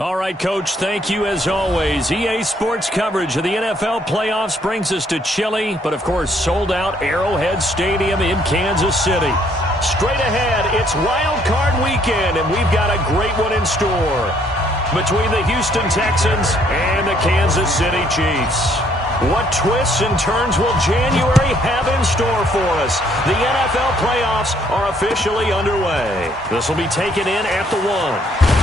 All right, Coach, thank you as always. EA Sports coverage of the NFL playoffs brings us to chilly, but of course sold-out Arrowhead Stadium in Kansas City. Straight ahead, it's Wild Card Weekend, and we've got a great one in store between the Houston Texans and the Kansas City Chiefs. What twists and turns will January have in store for us? The NFL playoffs are officially underway. This will be taken in at the 1.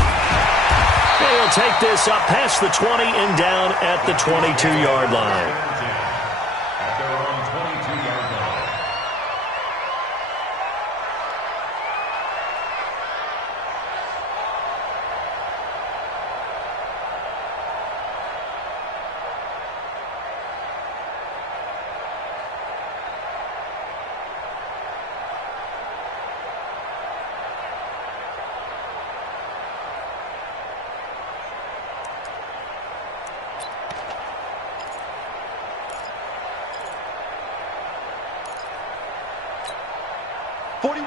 And he'll take this up past the 20 and down at the 22-yard line.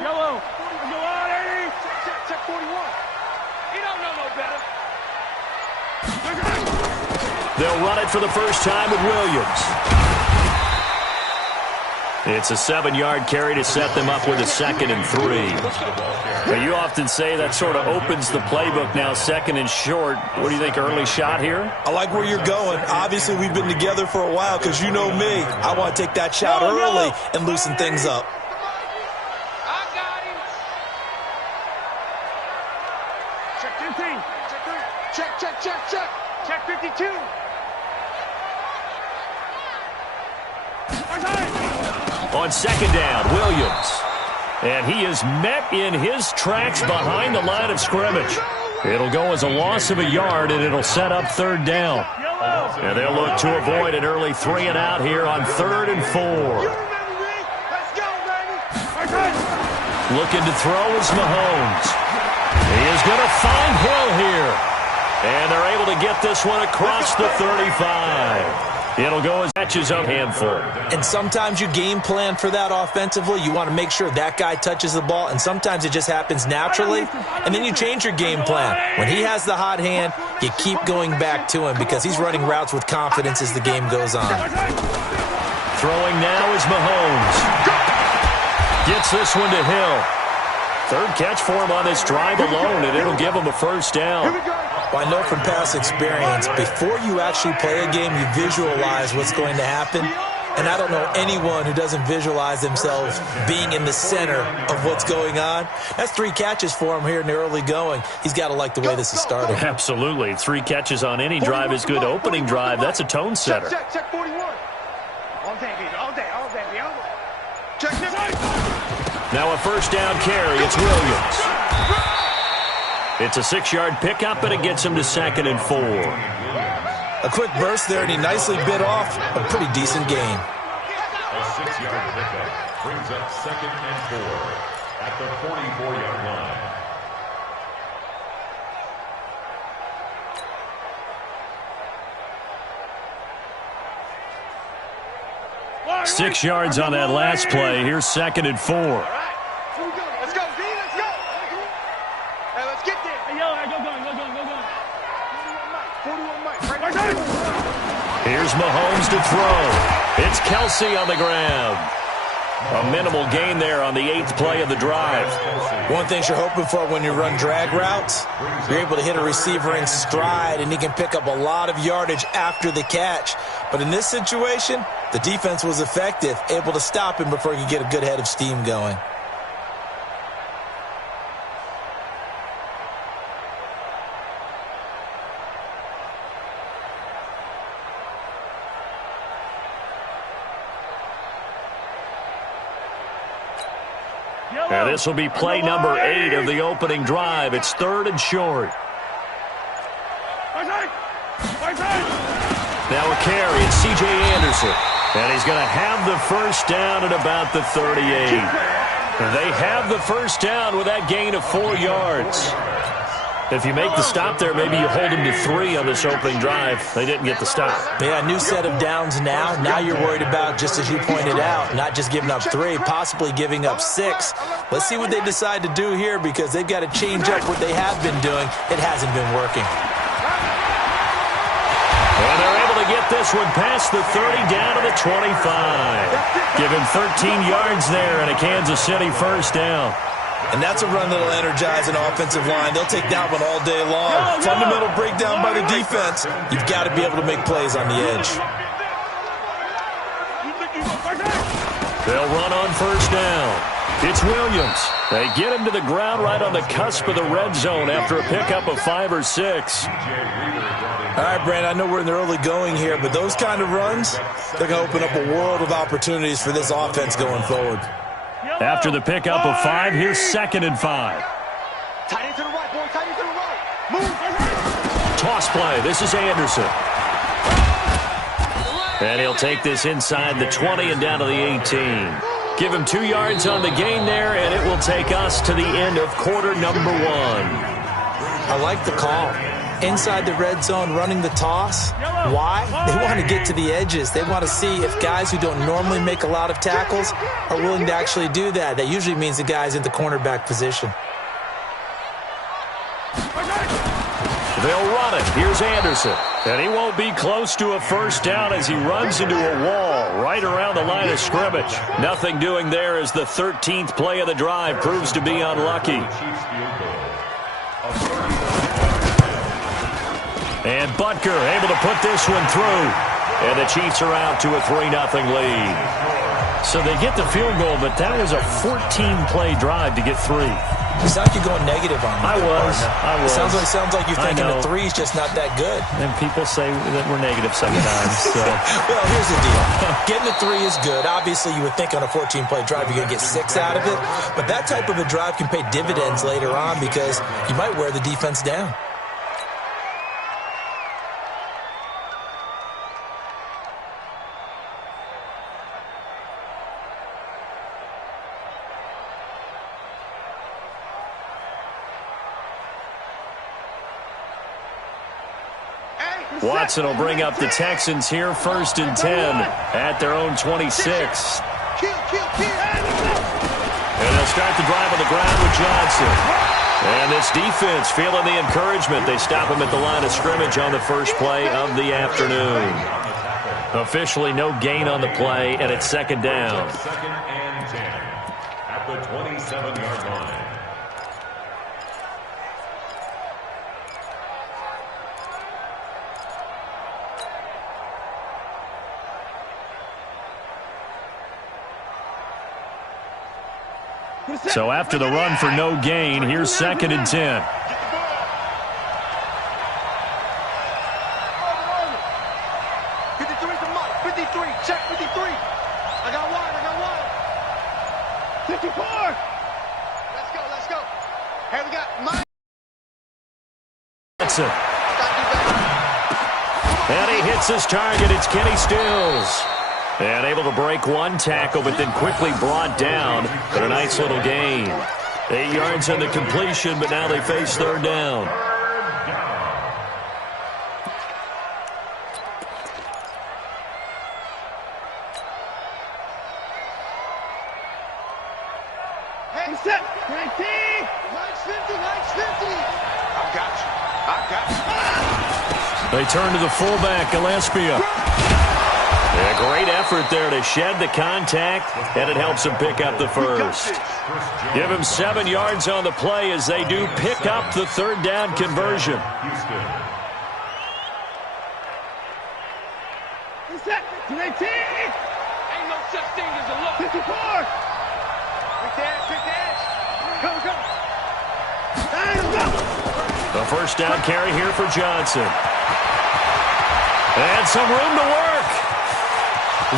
Yellow. Go on, Eddie. Check 41. He don't know no better. They'll run it for the first time with Williams. It's a 7-yard carry to set them up with a 2nd and 3. Now, you often say that sort of opens the playbook now, 2nd and short. What do you think, early shot here? I like where you're going. Obviously, we've been together for a while because you know me. I want to take that shot early and loosen things up. Check 52. On 2nd down, Williams. And he is met in his tracks behind the line of scrimmage. It'll go as a loss of a yard, and it'll set up 3rd down. And they'll look to avoid an early 3 and out here on 3rd and 4. Looking to throw is Mahomes. He is going to find Hill here. And they're able to get this one across the 35. It'll go as catches up handful. And sometimes you game plan for that offensively. You want to make sure that guy touches the ball, and sometimes it just happens naturally. And then you change your game plan. When he has the hot hand, you keep going back to him because he's running routes with confidence as the game goes on. Throwing now is Mahomes. Gets this one to Hill. 3rd catch for him on this drive alone, and it'll give him a 1st down. Well, I know from past experience, before you actually play a game, you visualize what's going to happen. And I don't know anyone who doesn't visualize themselves being in the center of what's going on. That's 3 catches for him here in the early going. He's got to like the way this is starting. Absolutely. 3 catches on any drive is good. Opening drive, that's a tone setter. Check 41. All day. Check. Now a 1st down carry. It's Williams. It's a 6-yard pickup, and it gets him to 2nd and 4. A quick burst there, and he nicely bit off a pretty decent gain. A 6-yard pickup brings up 2nd and 4 at the 44-yard line. 6 yards on that last play. Here's 2nd and 4. Let's go, D. Let's go. Hey, let's get there. Hey, yo, go. 41 Mike. Here's Mahomes to throw. It's Kelsey on the ground. A minimal gain there on the 8th play of the drive. One thing you're hoping for when you run drag routes, you're able to hit a receiver in stride, and he can pick up a lot of yardage after the catch. But in this situation, the defense was effective, able to stop him before he could get a good head of steam going. And this will be play number 8 of the opening drive. It's 3rd and short. Now a carry. It's C.J. Anderson. And he's going to have the 1st down at about the 38. They have the 1st down with that gain of 4 yards. If you make the stop there, maybe you hold them to 3 on this opening drive. They didn't get the stop. Yeah, new set of downs now. Now you're worried about, just as you pointed out, not just giving up 3, possibly giving up 6. Let's see what they decide to do here because they've got to change up what they have been doing. It hasn't been working. this one past the 30 down to the 25. Give him 13 yards there and a Kansas City first down. And that's a run that'll energize an offensive line. They'll take that one all day long. Fundamental breakdown by the defense. You've got to be able to make plays on the edge. They'll run on first down. It's Williams. They get him to the ground right on the cusp of the red zone after a pickup of 5 or 6. All right, Brand, I know we're in the early going here, but those kind of runs, they're going to open up a world of opportunities for this offense going forward. After the pickup of 5, here's 2nd and 5. Tight end to the right, boy. Tight end to the right. Move. Toss play. This is Anderson. And he'll take this inside the 20 and down to the 18. Give him 2 yards on the gain there, and it will take us to the end of quarter number 1. I like the call. Inside the red zone, running the toss. Why? They want to get to the edges. They want to see if guys who don't normally make a lot of tackles are willing to actually do that. That usually means the guy's in the cornerback position. They'll run it. Here's Anderson. And he won't be close to a first down as he runs into a wall right around the line of scrimmage. Nothing doing there as the 13th play of the drive proves to be unlucky. And Butker able to put this one through. And the Chiefs are out to a 3-0 lead. So they get the field goal, but that was a 14-play drive to get 3. It's like you're going negative on me. I was. Sounds like you're thinking the 3 is just not that good. And people say that we're negative sometimes. So. Well, here's the deal. Getting the 3 is good. Obviously, you would think on a 14-play drive you're going to get 6 out of it. But that type of a drive can pay dividends later on because you might wear the defense down. Watson will bring up the Texans here 1st and 10 at their own 26. And they'll start the drive on the ground with Johnson. And this defense feeling the encouragement. They stop him at the line of scrimmage on the first play of the afternoon. Officially no gain on the play, and it's 2nd down. 2nd and 10 at the 27-yard line. So after the run for no gain, here's 2nd and 10. 53, check 53. I got wide. 54. Let's go. Hey, we got mine. That's it. And he hits his target. It's Kenny Stills. And able to break one tackle, but then quickly brought down for a nice little gain. 8 yards on the completion, but now they face 3rd down. Hey, set. 19. Nice 50. I got you. They turn to the fullback, Gillespie. A great effort there to shed the contact, and it helps him pick up the first. Give him 7 yards on the play as they do pick up the 3rd down conversion. Set. 19. Ain't no such thing as a look. 54. Pick the edge. Go. The first down carry here for Johnson. And some room to work.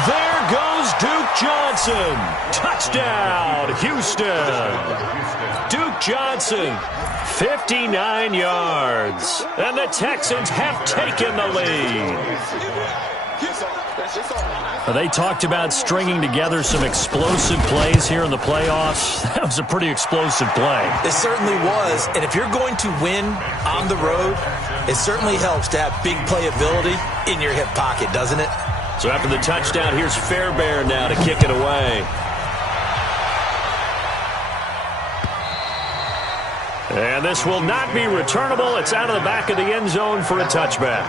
There goes Duke Johnson. Touchdown, Houston. Duke Johnson, 59 yards. And the Texans have taken the lead. They talked about stringing together some explosive plays here in the playoffs. That was a pretty explosive play. It certainly was. And if you're going to win on the road, it certainly helps to have big playability in your hip pocket, doesn't it? So after the touchdown, here's Fairbairn now to kick it away. And this will not be returnable. It's out of the back of the end zone for a touchback.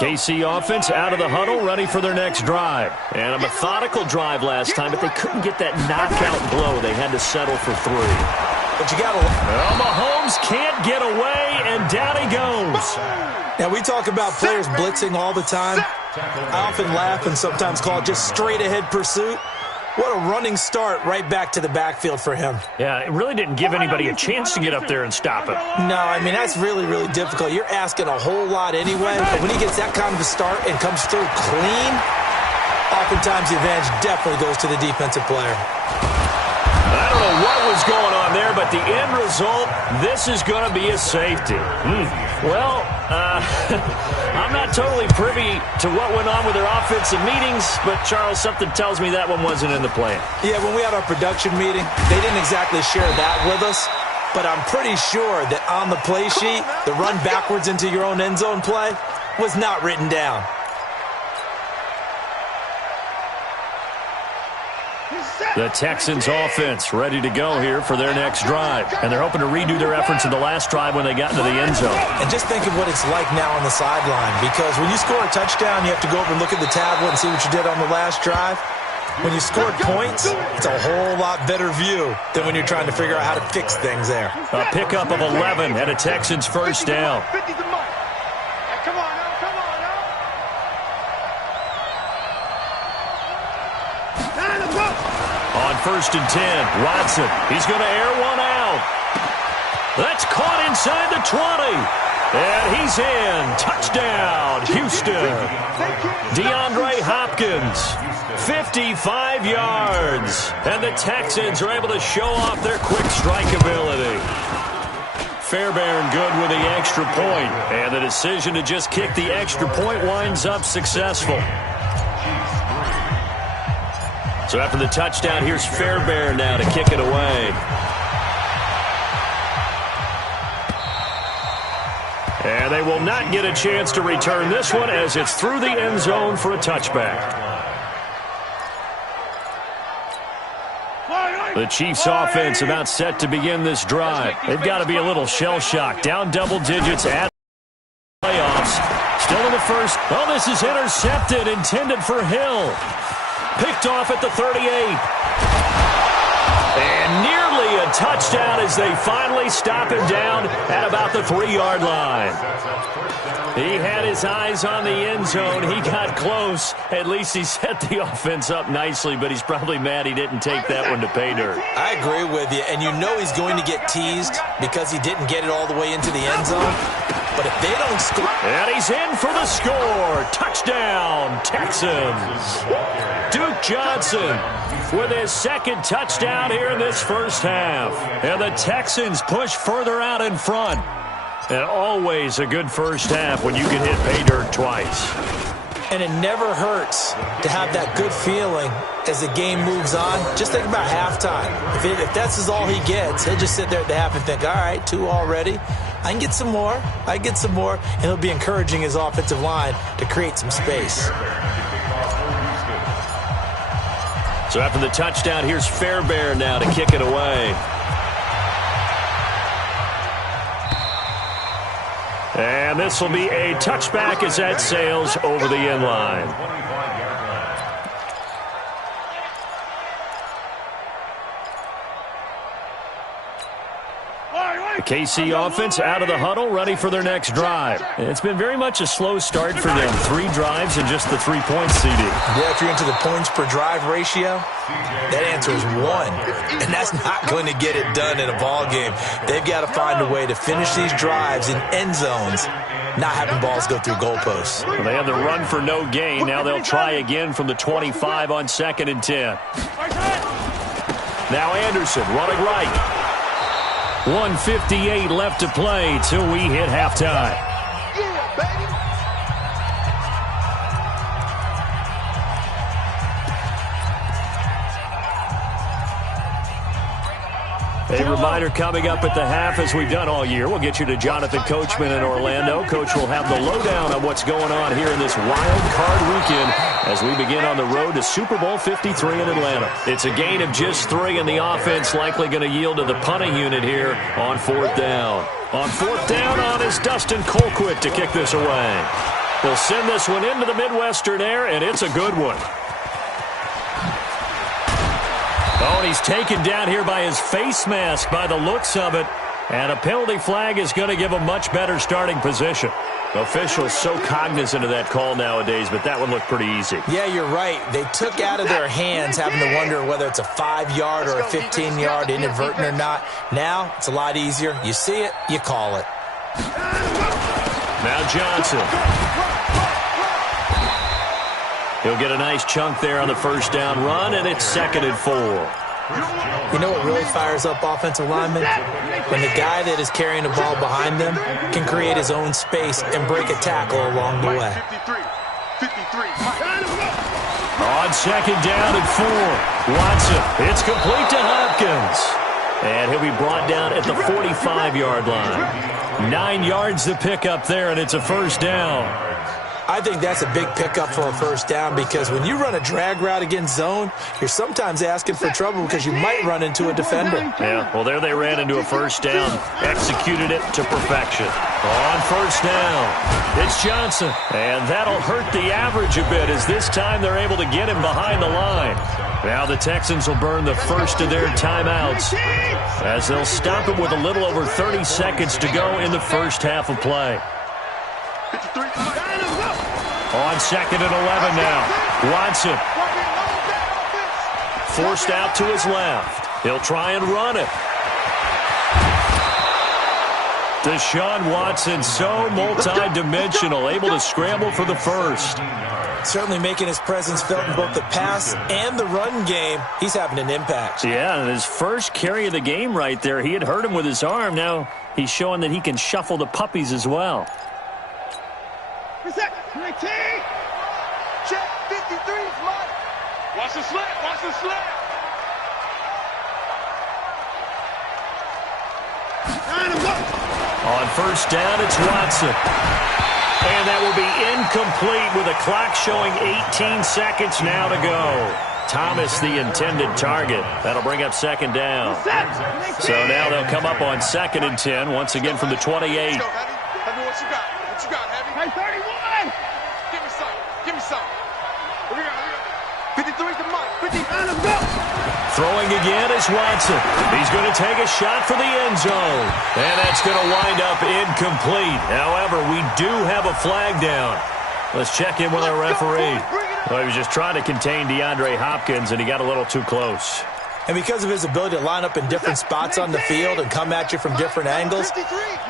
KC offense out of the huddle, ready for their next drive. And a methodical drive last time, but they couldn't get that knockout blow. They had to settle for 3. But you got to... Well, Mahomes can't get away, and down he goes. Now, we talk about players blitzing all the time. I often laugh and sometimes call it just straight-ahead pursuit. What a running start right back to the backfield for him. Yeah, it really didn't give anybody a chance to get up there and stop him. No, I mean, that's really, really difficult. You're asking a whole lot anyway, but when he gets that kind of a start and comes through clean, oftentimes the advantage definitely goes to the defensive player. I don't know what was going on there, but the end result, this is going to be a safety. Well, I'm not totally privy to what went on with their offensive meetings, but, Charles, something tells me that one wasn't in the plan. Yeah, when we had our production meeting, they didn't exactly share that with us, but I'm pretty sure that on the play sheet, the run backwards into your own end zone play was not written down. The Texans offense ready to go here for their next drive. And they're hoping to redo their efforts in the last drive when they got into the end zone. And just think of what it's like now on the sideline, because when you score a touchdown, you have to go over and look at the tablet and see what you did on the last drive. When you scored points, it's a whole lot better view than when you're trying to figure out how to fix things there. A pickup of 11 and a Texans first down. On 1st and 10, Watson. He's going to air one out. That's caught inside the 20. And he's in. Touchdown, Houston. DeAndre Hopkins, 55 yards. And the Texans are able to show off their quick strike ability. Fairbairn good with the extra point. And the decision to just kick the extra point winds up successful. So after the touchdown, here's Fairbairn now to kick it away. And they will not get a chance to return this one as it's through the end zone for a touchback. The Chiefs offense about set to begin this drive. They've got to be a little shell-shocked. Down double digits at playoffs. Still in the first. Oh, this is intercepted, intended for Hill. Picked off at the 38. And nearly a touchdown as they finally stop him down at about the 3-yard line. He had his eyes on the end zone. He got close. At least he set the offense up nicely, but he's probably mad he didn't take that one to pay dirt. I agree with you, and you know he's going to get teased because he didn't get it all the way into the end zone. But if they don't score... And he's in for the score. Touchdown, Texans. Duke Johnson with his second touchdown here in this first half. And the Texans push further out in front. And always a good first half when you can hit pay dirt twice. And it never hurts to have that good feeling as the game moves on. Just think about halftime. If that's all he gets, he'll just sit there at the half and think, all right, 2 already. I can get some more. I can get some more. And he'll be encouraging his offensive line to create some space. So after the touchdown, here's Fairbairn now to kick it away. And this will be a touchback as that sails over the end line. The KC offense out of the huddle, ready for their next drive. It's been very much a slow start for them. 3 drives and just the 3 points, CD. Yeah, if you're into the points per drive ratio, that answer is 1. And that's not going to get it done in a ball game. They've got to find a way to finish these drives in end zones, not having balls go through goalposts. Well, they had the run for no gain. Now they'll try again from the 25 on 2nd and 10. Now Anderson running right. 1:58 left to play till we hit halftime. Yeah, baby. A reminder coming up at the half, as we've done all year. We'll get you to Jonathan Coachman in Orlando. Coach will have the lowdown on what's going on here in this wild card weekend as we begin on the road to Super Bowl 53 in Atlanta. It's a gain of just 3, and the offense likely going to yield to the punting unit here on 4th down. On 4th down on is Dustin Colquitt to kick this away. He'll send this one into the Midwestern air, and it's a good one. Oh, and he's taken down here by his face mask by the looks of it. And a penalty flag is going to give a much better starting position. Officials so cognizant of that call nowadays, but that one looked pretty easy. Yeah, you're right. They took out of their hands having to wonder whether it's a 5-yard or a 15-yard inadvertent or not. Now, it's a lot easier. You see it, you call it. Now Johnson. He'll get a nice chunk there on the first down run, and it's 2nd and 4. You know what really fires up offensive linemen? When the guy that is carrying the ball behind them can create his own space and break a tackle along the way. On 2nd down and 4. Watson, it's complete to Hopkins. And he'll be brought down at the 45-yard line. 9 yards to pick up there, and it's a first down. I think that's a big pickup for a first down because when you run a drag route against zone, you're sometimes asking for trouble because you might run into a defender. Yeah, well, there they ran into a first down, executed it to perfection. On first down, it's Johnson, and that'll hurt the average a bit as this time they're able to get him behind the line. Now the Texans will burn the first of their timeouts as they'll stop him with a little over 30 seconds to go in the first half of play. On 2nd and 11 now. Watson. Forced out to his left. He'll try and run it. Deshaun Watson, so multi-dimensional, able to scramble for the first. Certainly making his presence felt in both the pass and the run game. He's having an impact. Yeah, and his first carry of the game right there, he had hurt him with his arm. Now he's showing that he can shuffle the puppies as well. Check 53's Mike. Watch the slant. Watch the slant. On first down, it's Watson. And that will be incomplete with a clock showing 18 seconds now to go. Thomas, the intended target. That'll bring up 2nd down. So now they'll come up on 2nd and 10, once again from the 28. Heavy, what you got? What you got, Heavy? Hey, 31! Give me some. Give me some. What we got? 53's the Mike. 59, let's go! Throwing again is Watson. He's going to take a shot for the end zone. And that's going to wind up incomplete. However, we do have a flag down. Let's check in with our referee. Well, he was just trying to contain DeAndre Hopkins, and he got a little too close. And because of his ability to line up in different spots on the field and come at you from different angles,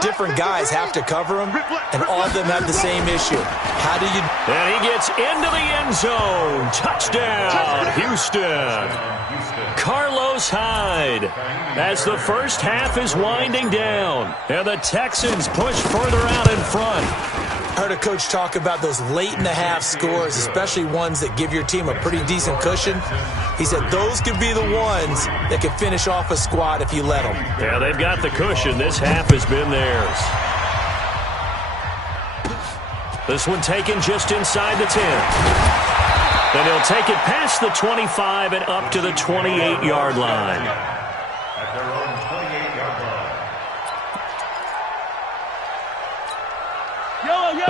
different guys have to cover him, and all of them have the same issue. How do you... And he gets into the end zone. Touchdown, Houston. Carlos Hyde as the first half is winding down. And the Texans push further out in front. I heard a coach talk about those late-in-the-half scores, especially ones that give your team a pretty decent cushion. He said those could be the ones that can finish off a squad if you let them. Yeah, they've got the cushion. This half has been theirs. This one taken just inside the 10. Then he'll take it past the 25 and up to the 28-yard line. At their own 28-yard line.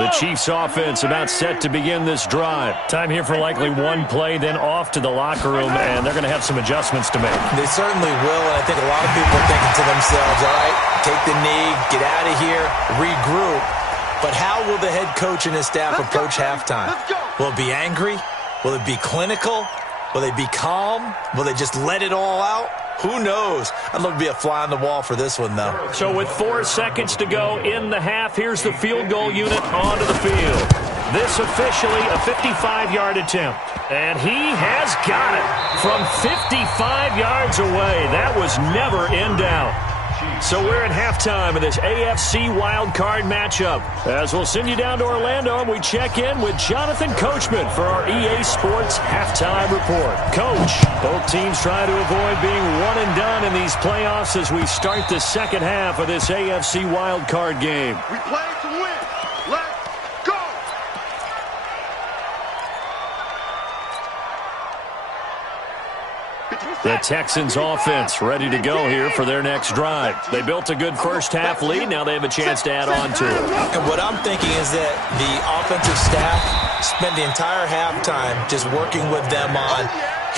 The Chiefs offense about set to begin this drive. Time here for likely one play, then off to the locker room, and they're going to have some adjustments to make. They certainly will, and I think a lot of people are thinking to themselves, all right, take the knee, get out of here, regroup. But how will the head coach and his staff approach halftime? Will it be angry? Will it be clinical? Will they be calm? Will they just let it all out? Who knows? I'd love to be a fly on the wall for this one, though. So with 4 seconds to go in the half, here's the field goal unit onto the field. This officially a 55-yard attempt. And he has got it from 55 yards away. That was never in doubt. So we're at halftime of this AFC wildcard matchup. As we'll send you down to Orlando, and we check in with Jonathan Coachman for our EA Sports Halftime Report. Coach, both teams try to avoid being one and done in these playoffs as we start the second half of this AFC wildcard game. We play to win. Let's go! The Texans offense ready to go here for their next drive. They built a good first-half lead. Now they have a chance to add on to it. And what I'm thinking is that the offensive staff spent the entire halftime just working with them on,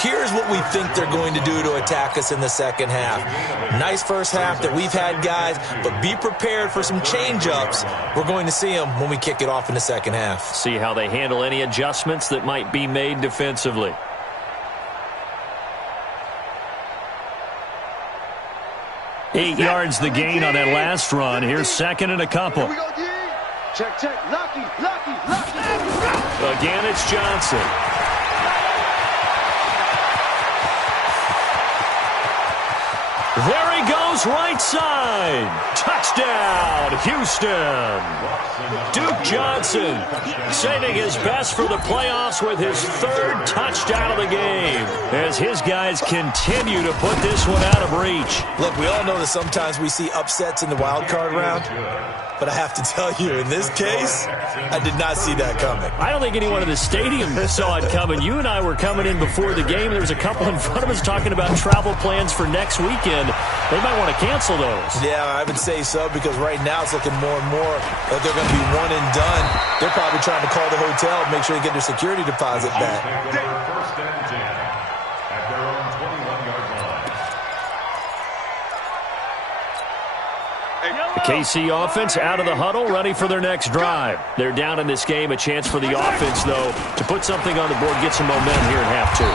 here's what we think they're going to do to attack us in the second half. Nice first half that we've had, guys, but be prepared for some change-ups. We're going to see them when we kick it off in the second half. See how they handle any adjustments that might be made defensively. Eight yards the gain on that last run. Here's second and a couple. Check, check. Lucky. Again, it's Johnson. There he goes, right side. Touchdown, Houston. Duke Johnson saving his best for the playoffs with his third touchdown of the game as his guys continue to put this one out of reach. Look, we all know that sometimes we see upsets in the wild card round, but I have to tell you, in this case, I did not see that coming. I don't think anyone in the stadium saw it coming. You and I were coming in before the game. There was a couple in front of us talking about travel plans for next weekend. They might want to cancel those. Yeah, I would say so, because right now it's looking more and more like they're going to be one and done. They're probably trying to call the hotel and make sure they get their security deposit back. First and 10 at their own 21-yard line. The KC offense out of the huddle, ready for their next drive. They're down in this game. A chance for the offense, though, to put something on the board, get some momentum here at half two.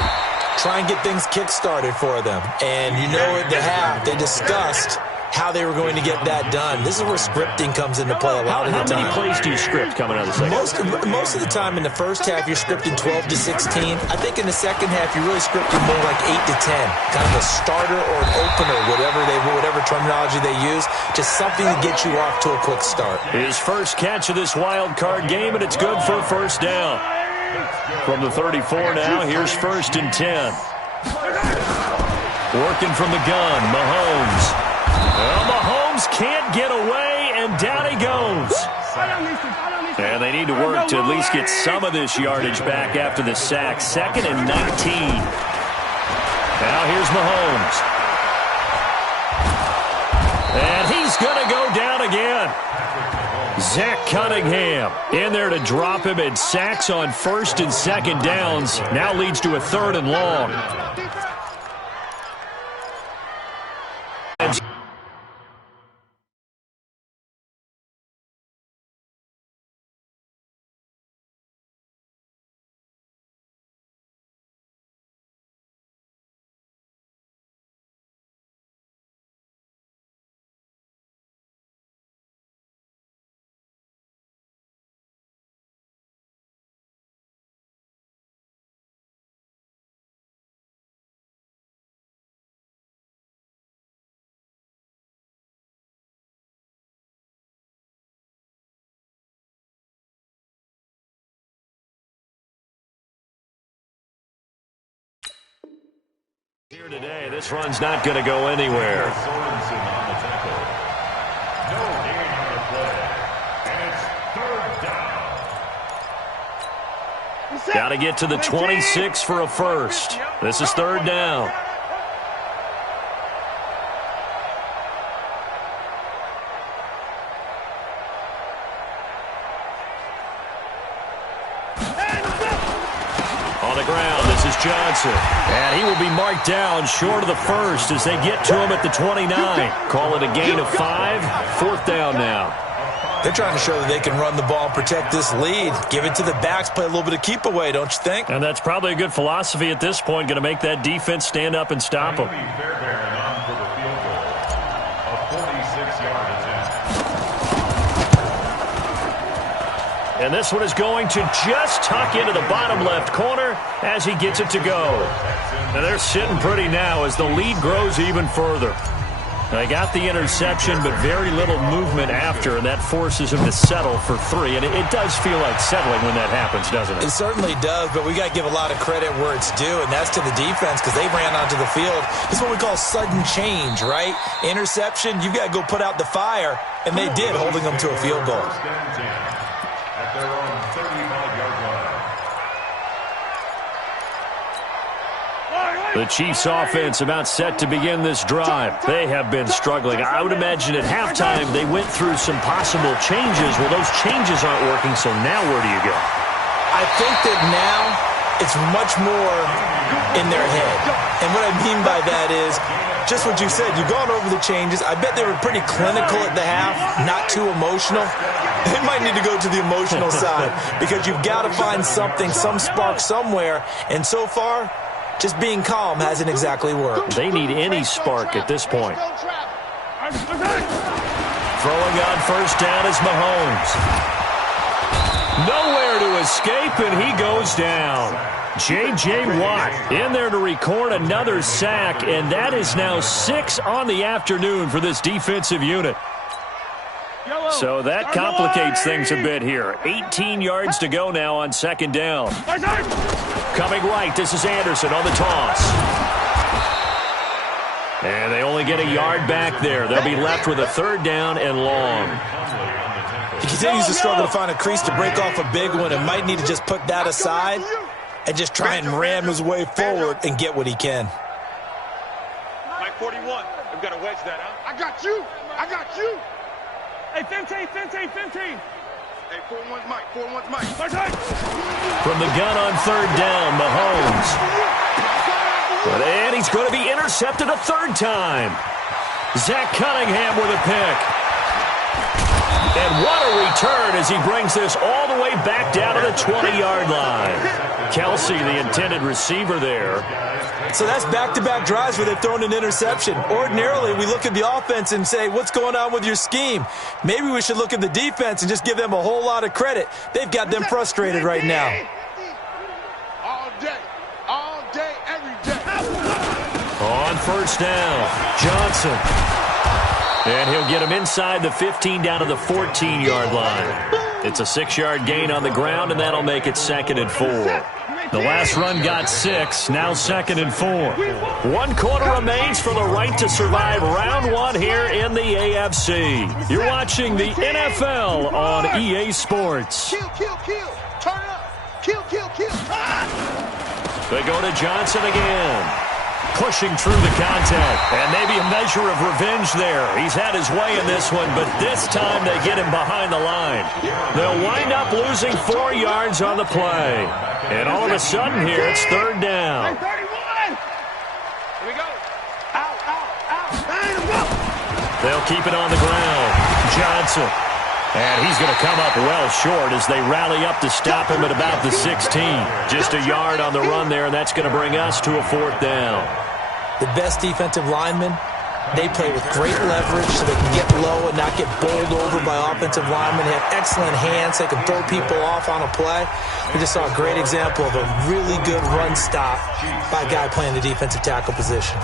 Try and get things kick-started for them. And you know at the half, they discussed how they were going to get that done. This is where scripting comes into play a lot of the time. How many plays do you script coming out of the second? Most of the time in the first half, you're scripting 12 to 16. I think in the second half, you're really scripting more like 8 to 10. Kind of a starter or an opener, whatever terminology they use. Just something to get you off to a quick start. His first catch of this wild card game, and it's good for a first down. From the 34 now, here's first and 10. Working from the gun, Mahomes. Well, Mahomes can't get away, and down he goes. And they need to work to at least get some of this yardage back after the sack. Second and 19. Now here's Mahomes. And he's going to go down again. Zach Cunningham in there to drop him, and sacks on first and second downs. Now leads to a third and long. Here today, this run's not going to go anywhere. Sorensen on the tackle. No gain on the play. And it's third down. Got to get to the 26 for a first. This is third down. On the ground, this is Johnson. And he will be marked down short of the first as they get to him at the 29. Call it a gain of 5. Fourth down now. They're trying to show that they can run the ball and protect this lead. Give it to the backs, play a little bit of keep away, don't you think? And that's probably a good philosophy at this point, going to make that defense stand up and stop them. Fairbairn on for the field goal. A 46-yard attempt. And this one is going to just tuck into the bottom left corner as he gets it to go. And they're sitting pretty now as the lead grows even further. They got the interception, but very little movement after, and that forces him to settle for 3. And it does feel like settling when that happens, doesn't it? It certainly does, but we got to give a lot of credit where it's due, and that's to the defense because they ran onto the field. It's what we call sudden change, right? Interception, you've got to go put out the fire, and they did, holding them to a field goal. First and 10 at their own 35-yard line. The Chiefs offense about set to begin this drive. They have been struggling. I would imagine at halftime they went through some possible changes. Well, those changes aren't working, so now where do you go? I think that now it's much more in their head. And what I mean by that is just what you said. You've gone over the changes. I bet they were pretty clinical at the half, not too emotional. They might need to go to the emotional side because you've got to find something, some spark somewhere. And so far, just being calm hasn't exactly worked. They need any spark at this point. Throwing on first down is Mahomes. Nowhere to escape, and he goes down. J.J. Watt in there to record another sack, and that is now 6 on the afternoon for this defensive unit. So that complicates things a bit here. 18 yards to go now on second down. Coming right, this is Anderson on the toss. And they only get a yard back there. They'll be left with a third down and long. He continues to struggle to find a crease to break off a big one and might need to just put that aside and just try and ram his way forward and get what he can. Mike 41. We've got to wedge that out. I got you. I got you. Hey, 15. Hey, 4-1's Mike. 4-1's Mike. From the gun on third down, Mahomes. And he's going to be intercepted a third time. Zach Cunningham with a pick. And what a return as he brings this all the way back down to the 20-yard line. Kelsey, the intended receiver there. So that's back-to-back drives where they've thrown an interception. Ordinarily, we look at the offense and say, what's going on with your scheme? Maybe we should look at the defense and just give them a whole lot of credit. They've got them frustrated right now. All day, every day. On first down, Johnson. And he'll get him inside the 15 down to the 14-yard line. It's a 6-yard gain on the ground, and that'll make it 2nd and 4. The last run got 6, now 2nd and 4. 1 quarter remains for the right to survive round 1 here in the AFC. You're watching the NFL on EA Sports. Kill. Turn it up. Kill. They go to Johnson again. Pushing through the contact. And maybe a measure of revenge there. He's had his way in this one, but this time they get him behind the line. They'll wind up losing 4 yards on the play. And all of a sudden here, it's third down. 31. Here we go. Out. They'll keep it on the ground. Johnson. And he's going to come up well short as they rally up to stop him at about the 16. Just a yard on the run there, and that's going to bring us to a 4th down. The best defensive linemen, they play with great leverage so they can get low and not get bowled over by offensive linemen. They have excellent hands. They can throw people off on a play. We just saw a great example of a really good run stop by a guy playing the defensive tackle position.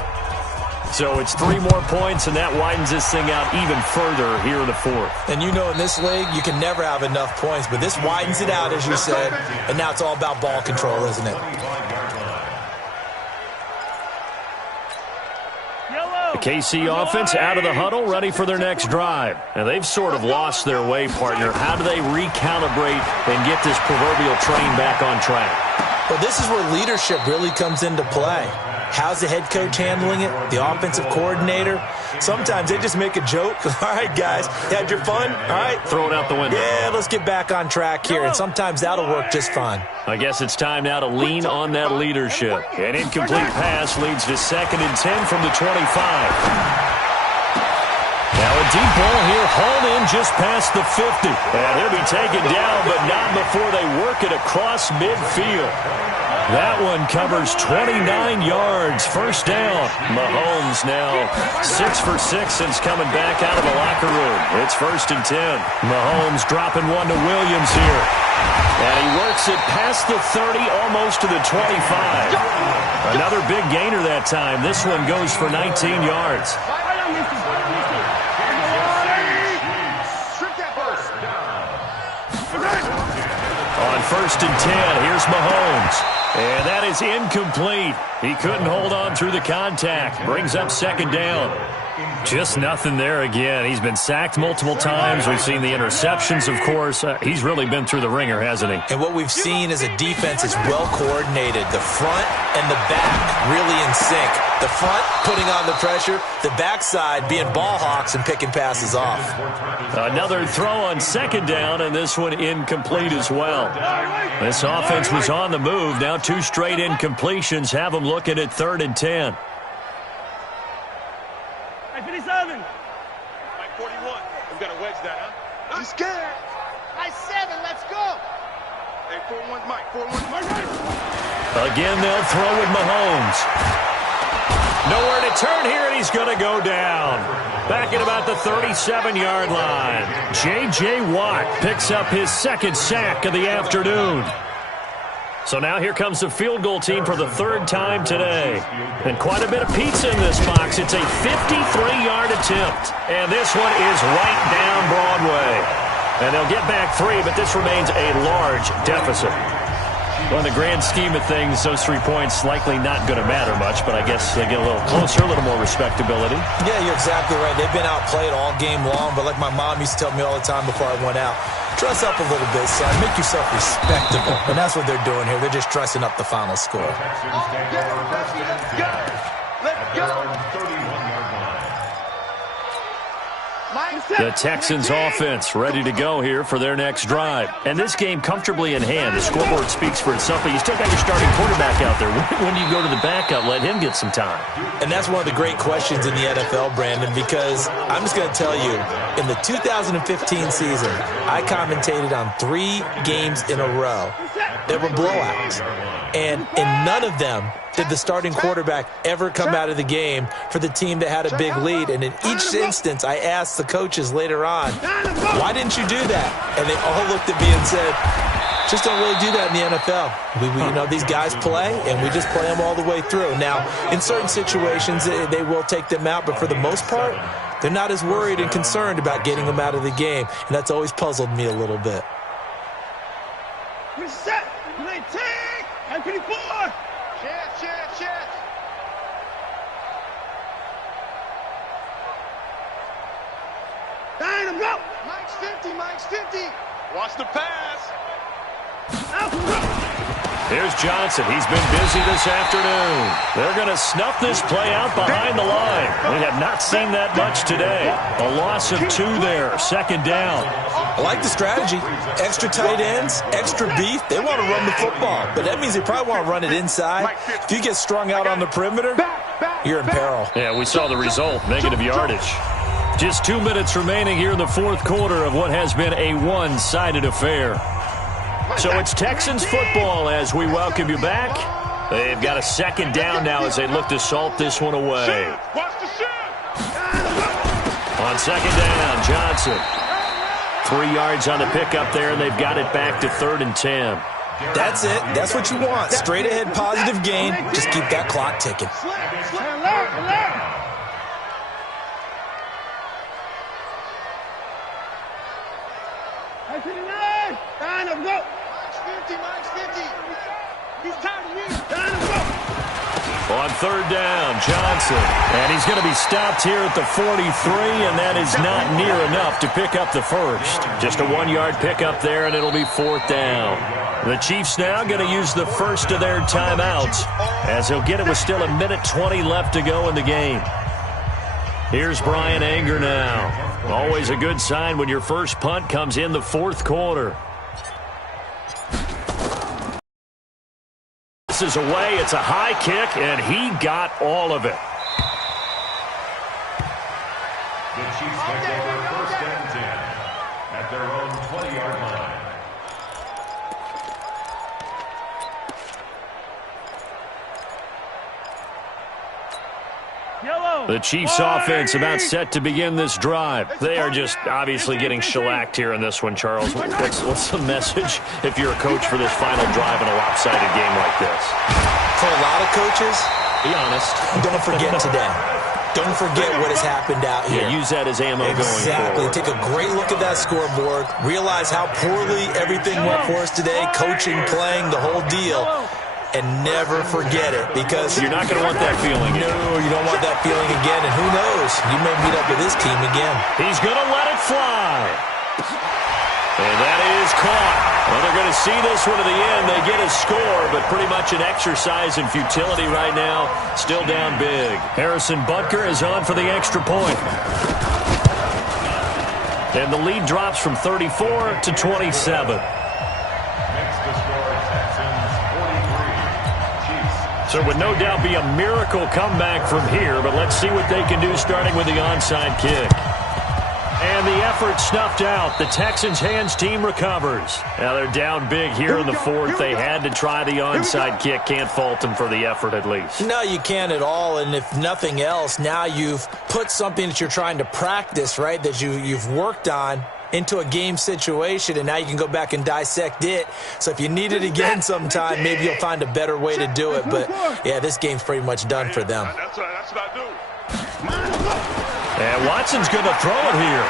So it's 3 more points, and that widens this thing out even further here in the 4th. And you know in this league, you can never have enough points, but this widens it out, as you said, and now it's all about ball control, isn't it? The KC offense out of the huddle, ready for their next drive. And they've sort of lost their way, partner. How do they recalibrate and get this proverbial train back on track? Well, this is where leadership really comes into play. How's the head coach handling it? The offensive coordinator? Sometimes they just make a joke. All right, guys, you had your fun? All right. Throw it out the window. Yeah, let's get back on track here. And sometimes that'll work just fine. I guess it's time now to lean on that leadership. An incomplete pass leads to 2nd and 10 from the 25. Now a deep ball here, hauled in just past the 50. And he'll be taken down, but not before they work it across midfield. That one covers 29 yards. First down. Mahomes now 6 for 6 since coming back out of the locker room. It's 1st and 10. Mahomes dropping one to Williams here. And he works it past the 30, almost to the 25. Another big gainer that time. This one goes for 19 yards. On 1st and 10, here's Mahomes. And that is incomplete. He couldn't hold on through the contact. Brings up 2nd down. Just nothing there again. He's been sacked multiple times. We've seen the interceptions, of course. He's really been through the ringer, hasn't he? And what we've seen is a defense is well coordinated. The front and the back really in sync. The front putting on the pressure, the backside being ball hawks and picking passes off. Another throw on second down, and this one incomplete as well. This offense was on the move. Now 2 straight incompletions have them looking at 3rd and 10. Hey, 57. Mike 41. We've got to wedge that, huh? I'm scared. Nice 7. Let's go. Hey, 4-1 Mike. 4-1 Mike. Again, they'll throw with Mahomes. Nowhere to turn here, and he's going to go down. Back at about the 37-yard line. J.J. Watt picks up his 2nd sack of the afternoon. So now here comes the field goal team for the 3rd time today. And quite a bit of pizza in this box. It's a 53-yard attempt. And this one is right down Broadway. And they'll get back 3, but this remains a large deficit. Well, in the grand scheme of things, those 3 points likely not going to matter much, but I guess they get a little closer, a little more respectability. Yeah, you're exactly right. They've been outplayed all game long, but like my mom used to tell me all the time before I went out, dress up a little bit, son. Make yourself respectable. And that's what they're doing here. They're just dressing up the final score. Let's go. The Texans offense ready to go here for their next drive. And this game comfortably in hand. The scoreboard speaks for itself, but you still got your starting quarterback out there. When do you go to the backup? Let him get some time. And that's one of the great questions in the NFL, Brandon, because I'm just going to tell you, in the 2015 season, I commentated on 3 games in a row that were blowouts. And in none of them did the starting quarterback ever come out of the game for the team that had a big lead. And in each instance, I asked the coaches later on, why didn't you do that? And they all looked at me and said, just don't really do that in the NFL. You know, these guys play, and we just play them all the way through. Now, in certain situations, they will take them out, but for the most part, they're not as worried and concerned about getting them out of the game. And that's always puzzled me a little bit. Reset. Play take. And 24. Chance. Dynamo. Go. Mike's 50. Watch the pass. Here's Johnson. He's been busy this afternoon. They're going to snuff this play out behind the line. We have not seen that much today. A loss of 2 there. 2nd down. I like the strategy. Extra tight ends, extra beef. They want to run the football, but that means they probably want to run it inside. If you get strung out on the perimeter, you're in peril. Yeah, we saw the result. Negative yardage. Just 2 minutes remaining here in the 4th quarter of what has been a one-sided affair. So it's Texans football as we welcome you back. They've got a 2nd down now as they look to salt this one away. On 2nd down, Johnson. 3 yards on the pickup there, and they've got it back to 3rd and 10. That's it. That's what you want. Straight ahead positive gain. Just keep that clock ticking. He's tired of me. On 3rd down, Johnson. And he's going to be stopped here at the 43, and that is not near enough to pick up the first. Just a 1-yard pickup there, and it'll be 4th down. The Chiefs now going to use the first of their timeouts, as they'll get it with still 1:20 left to go in the game. Here's Brian Anger now. Always a good sign when your first punt comes in the 4th quarter. This is away. It's a high kick, and he got all of it. The Chiefs take over 1st and 10 at their own 20-yard line. The Chiefs offense about set to begin this drive. They are just obviously getting shellacked here in this one, Charles. What's the message if you're a coach for this final drive in a lopsided game like this? For a lot of coaches, be honest. Don't forget today. Don't forget what has happened out here. Yeah, use that as ammo going forward. Exactly. Take a great look at that scoreboard. Realize how poorly everything went for us today. Coaching, playing, the whole deal. And never forget it, because you're not going to want that feeling. No, you don't want that feeling again. And who knows? knows? You may meet up with this team again. He's going to let it fly. And that is caught. Well, they're going to see this one to the end. They get a score, but pretty much an exercise in futility right now. Still down big. Harrison Butker is on for the extra point. And the lead drops from 34 to 27. So it would no doubt be a miracle comeback from here, but let's see what they can do starting with the onside kick. And the effort snuffed out. The Texans' hands team recovers. Now they're down big here in the fourth. They had to try the onside kick. Can't fault them for the effort at least. No, you can't at all. And if nothing else, now you've put something that you're trying to practice, right, that you've worked on into a game situation, and now you can go back and dissect it. So if you need it again sometime, maybe you'll find a better way to do it. But, yeah, this game's pretty much done for them. That's what I do. And Watson's going to throw it here.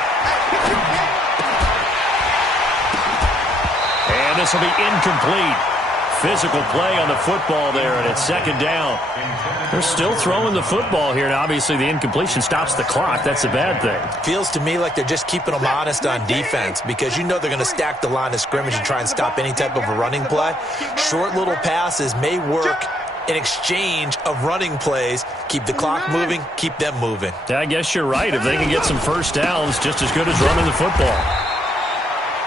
And this will be incomplete. Physical play on the football there, and it's second down. They're still throwing the football here, and obviously the incompletion stops the clock. That's a bad thing. Feels to me like they're just keeping them honest on defense because you know they're going to stack the line of scrimmage and try and stop any type of a running play. Short little passes may work in exchange of running plays. Keep the clock moving, keep them moving. Yeah, I guess you're right. If they can get some first downs, just as good as running the football.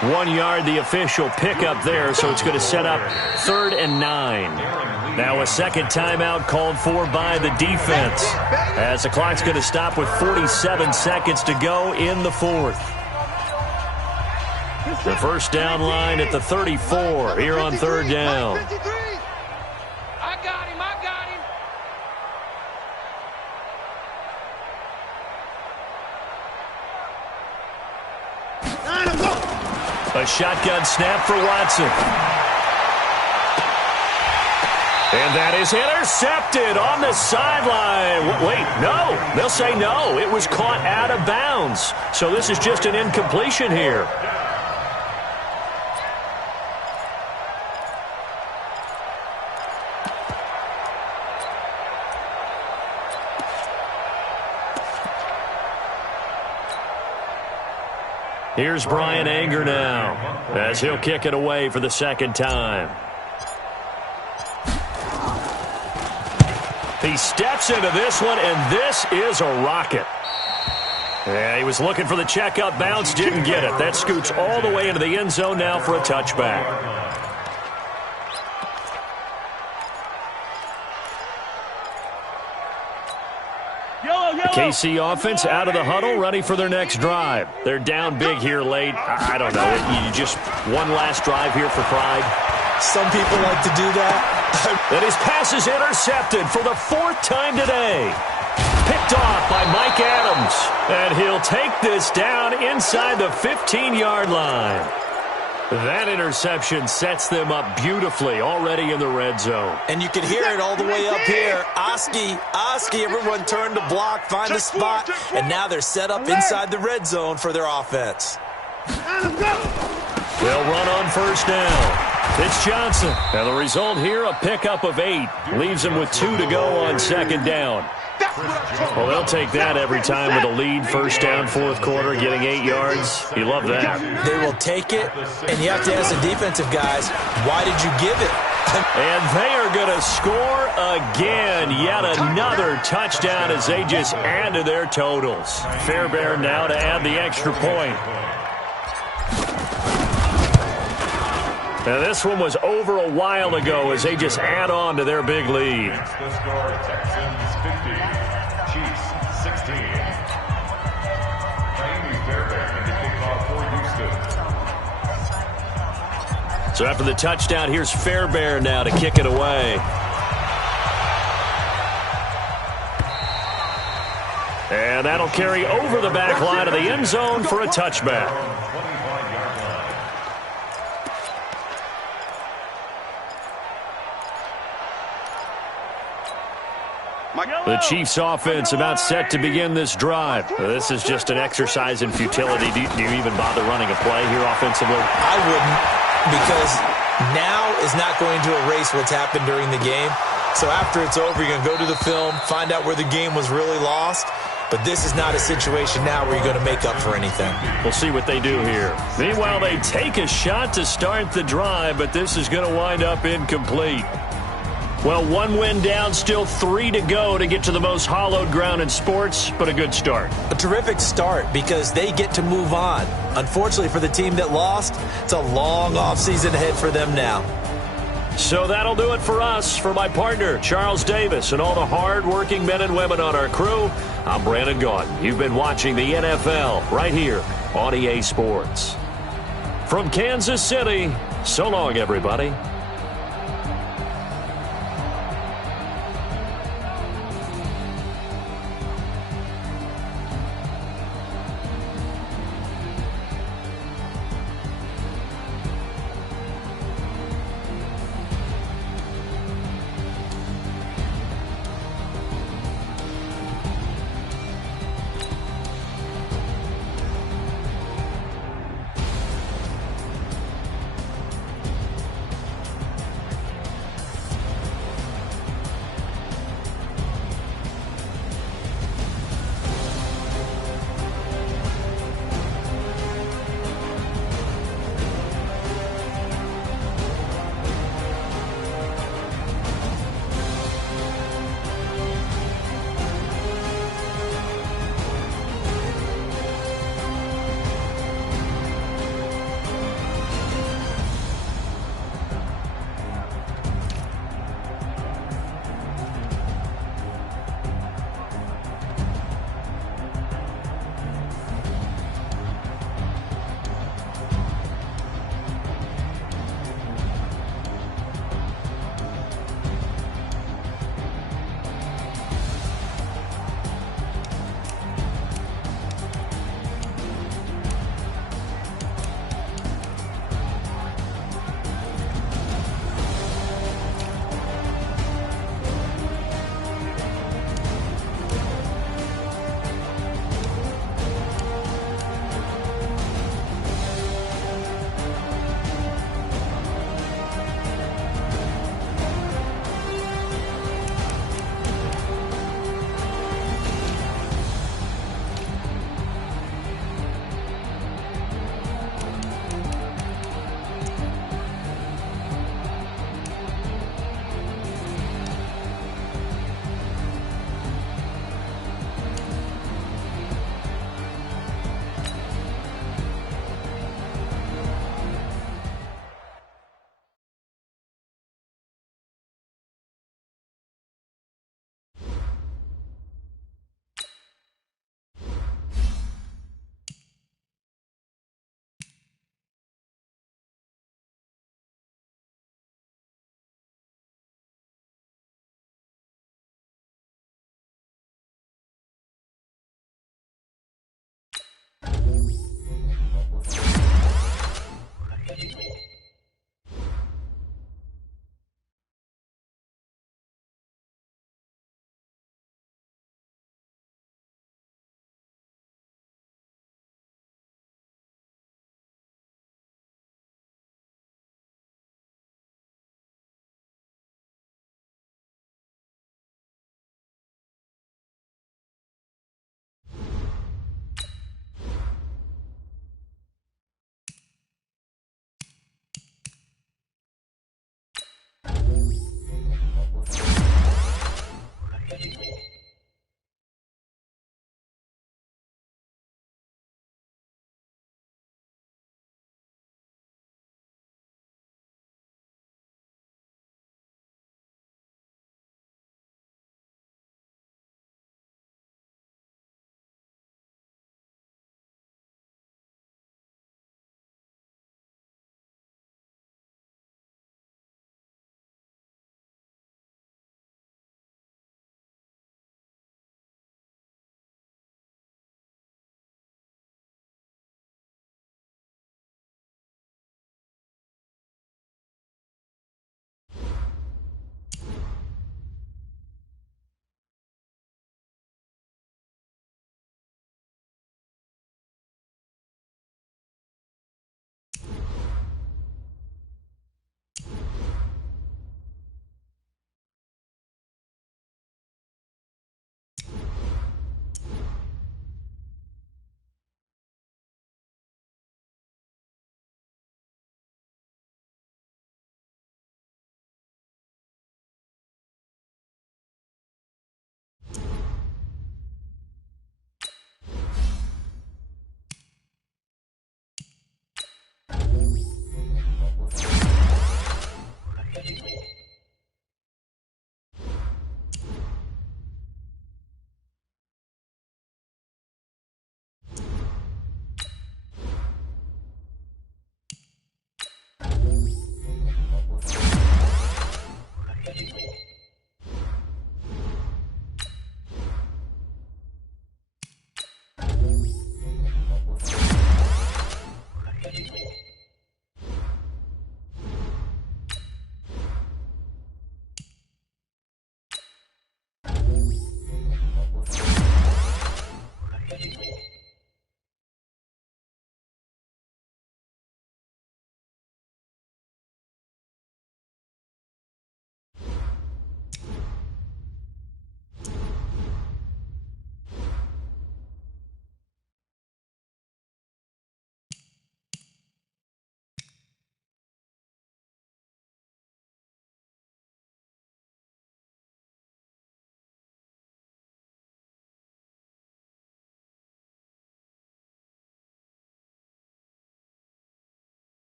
1 yard, the official pickup there, so it's going to set up 3rd and 9. Now a second timeout called for by the defense, as the clock's going to stop with 47 seconds to go in the fourth. The first down line at the 34 here on 3rd down. I got him. A shotgun snap for Watson. And that is intercepted on the sideline. Wait, no. They'll say no. It was caught out of bounds. So this is just an incompletion here. Here's Brian Anger now as he'll kick it away for the second time. He steps into this one, and this is a rocket. Yeah, he was looking for the checkup bounce, didn't get it. That scoots all the way into the end zone now for a touchback. KC offense out of the huddle, ready for their next drive. They're down big here late. I don't know. You just one last drive here for pride. Some people like to do that. And his pass is intercepted for the 4th time today. Picked off by Mike Adams. And he'll take this down inside the 15-yard line. That interception sets them up beautifully already in the red zone. And you can hear it all the way up here. Oski, everyone turned to block, find a spot, and now they're set up inside the red zone for their offense. They'll run on first down. It's Johnson. And the result here, a pickup of 8. Leaves them with 2 to go on second down. Well, they'll take that every time with a lead. First down, 4th quarter, getting 8 yards. You love that. They will take it, and you have to ask the defensive guys, why did you give it? And they are going to score again. Yet another touchdown as they just add to their totals. Fairbairn now to add the extra point. Now this one was over a while ago as they just add on to their big lead. The score, Texans 50, Chiefs 16. Fairbairn in the kickoff for Houston. So after the touchdown, here's Fairbairn now to kick it away. And that'll carry over the back line of the end zone for a touchback. The Chiefs offense about set to begin this drive. This is just an exercise in futility. Do you even bother running a play here offensively? I wouldn't, because now is not going to erase what's happened during the game. So after it's over, you're going to go to the film, find out where the game was really lost, But this is not a situation now where you're going to make up for anything. We'll see what they do here. Meanwhile, they take a shot to start the drive, but this is going to wind up incomplete. Well, one win down, still 3 to go to get to the most hallowed ground in sports, but a good start. A terrific start because they get to move on. Unfortunately for the team that lost, it's a long offseason ahead for them now. So that'll do it for us. For my partner, Charles Davis, and all the hard-working men and women on our crew, I'm Brandon Gaudin. You've been watching the NFL right here on EA Sports. From Kansas City, so long, everybody.